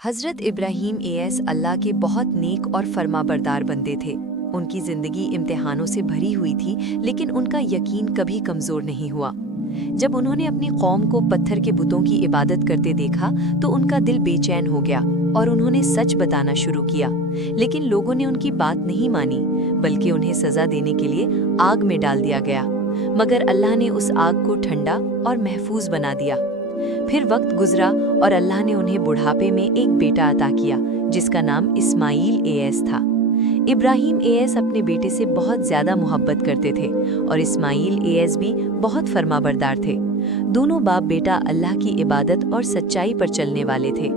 हज़रत इब्राहीम एएस अल्लाह के बहुत नेक और फरमाबरदार बंदे थे। उनकी ज़िंदगी इम्तिहानों से भरी हुई थी, लेकिन उनका यकीन कभी कमज़ोर नहीं हुआ। जब उन्होंने अपनी कौम को पत्थर के बुतों की इबादत करते देखा तो उनका दिल बेचैन हो गया और उन्होंने सच बताना शुरू किया। लेकिन लोगों ने उनकी बात नहीं मानी, बल्कि उन्हें सज़ा देने के लिए आग में डाल दिया गया। मगर अल्लाह ने उस आग को ठंडा और महफूज बना दिया। फिर वक्त गुजरा और अल्लाह ने उन्हें बुढ़ापे में एक बेटा अता किया, जिसका नाम इस्माईल एएस था। इब्राहीम एएस अपने बेटे से बहुत ज़्यादा मोहब्बत करते थे और इस्माईल एएस भी बहुत फरमाबरदार थे। दोनों बाप बेटा अल्लाह की इबादत और सच्चाई पर चलने वाले थे।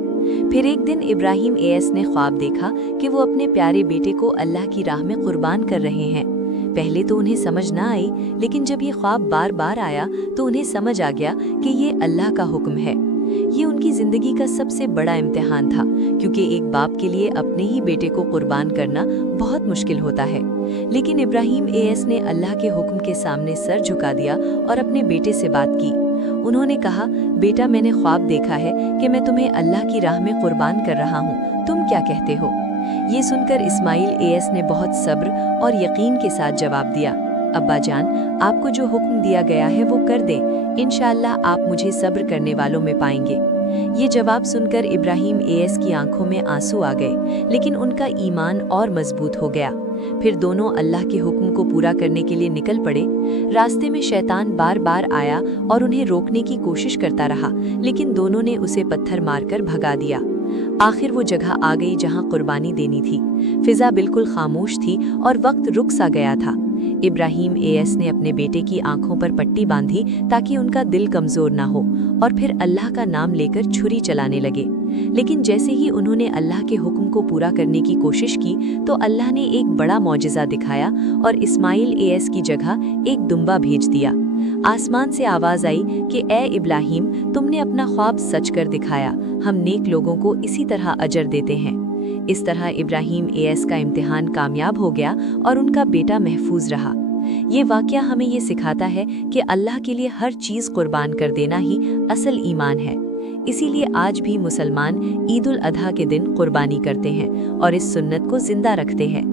फिर एक दिन इब्राहीम एएस ने ख्वाब देखा कि वो अपने प्यारे बेटे को अल्लाह की राह में कुर्बान कर रहे हैं। पहले तो उन्हें समझ ना आई, लेकिन जब ये ख्वाब बार बार आया तो उन्हें समझ आ गया कि ये अल्लाह का हुक्म है। ये उनकी ज़िंदगी का सबसे बड़ा इम्तिहान था, क्योंकि एक बाप के लिए अपने ही बेटे को कुर्बान करना बहुत मुश्किल होता है। लेकिन इब्राहीम एएस ने अल्लाह के हुक्म के सामने सर झुका दिया और अपने बेटे से बात की। उन्होंने कहा, बेटा, मैंने ख्वाब देखा है कि मैं तुम्हें अल्लाह की राह में कुर्बान कर रहा हूँ, तुम क्या कहते हो? ये सुनकर इस्माईल एएस ने बहुत सब्र और यकीन के साथ जवाब दिया, अब्बा जान, आपको जो हुक्म दिया गया है वो कर दें, इंशाअल्लाह आप मुझे सब्र करने वालों में पाएंगे। ये जवाब सुनकर इब्राहीम एएस की आंखों में आंसू आ गए, लेकिन उनका ईमान और मजबूत हो गया। फिर दोनों अल्लाह के हुक्म को पूरा करने के लिए निकल पड़े। रास्ते में शैतान बार बार आया और उन्हें रोकने की कोशिश करता रहा, लेकिन दोनों ने उसे पत्थर मारकर भगा दिया। आखिर वो जगह आ गई जहां कुर्बानी देनी थी। फिजा बिल्कुल खामोश थी और वक्त रुक सा गया था। इब्राहीम एएस ने अपने बेटे की आंखों पर पट्टी बांधी ताकि उनका दिल कमजोर ना हो, और फिर अल्लाह का नाम लेकर छुरी चलाने लगे। लेकिन जैसे ही उन्होंने अल्लाह के हुक्म को पूरा करने की कोशिश की तो अल्लाह ने एक बड़ा मौजिज़ा दिखाया और इस्माईल एएस की जगह एक दुम्बा भेज दिया। आसमान से आवाज़ आई कि ए इब्राहीम, तुमने अपना ख्वाब सच कर दिखाया, हम नेक लोगों को इसी तरह अजर देते हैं। इस तरह इब्राहीम एएस का इम्तिहान कामयाब हो गया और उनका बेटा महफूज रहा। ये वाक़या हमें ये सिखाता है कि अल्लाह के लिए हर चीज़ कुर्बान कर देना ही असल ईमान है। इसीलिए आज भी मुसलमान ईद उल अधा के दिन कुर्बानी करते हैं और इस सुन्नत को जिंदा रखते हैं।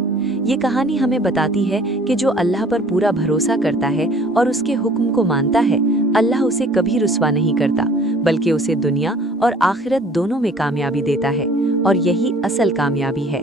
ये कहानी हमें बताती है कि जो अल्लाह पर पूरा भरोसा करता है और उसके हुक्म को मानता है, अल्लाह उसे कभी रुस्वा नहीं करता, बल्कि उसे दुनिया और आखिरत दोनों में कामयाबी देता है, और यही असल कामयाबी है।